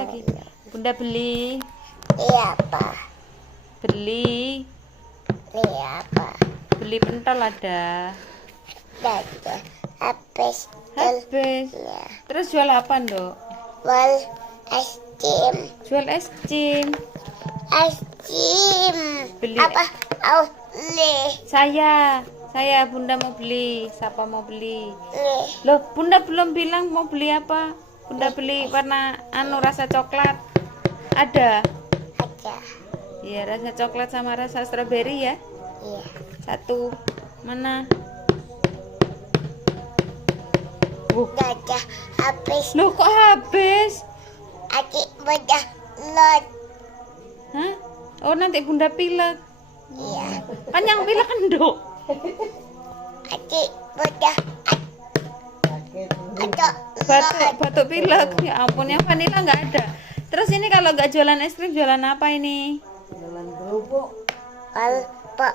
Lagi. Bunda beli. Iya apa? Beli. Iya apa? Beli pentol ada. Dadah. Habis. Habis. Ya. Terus jual apa, Nduk? Wal es krim. Jual es krim. Es krim. Beli. Apa? Oh, Saya Bunda mau beli. Siapa mau beli? nih. Loh, Bunda belum bilang mau beli apa. Bunda beli warna rasa coklat. Ada. Aja. Iya, rasa coklat sama rasa stroberi ya. Iya. Satu. Mana? Dadah. Habis. Loh, kok habis? Adik udah lot. Hah? Oh, nanti Bunda pilek. Iya. Kan yang pilek kan, Nduk. Adik udah ada Batuk pilek. Ya ampun, yang vanila nggak ada. Terus ini kalau nggak jualan es krim, jualan apa ini? Wal pak.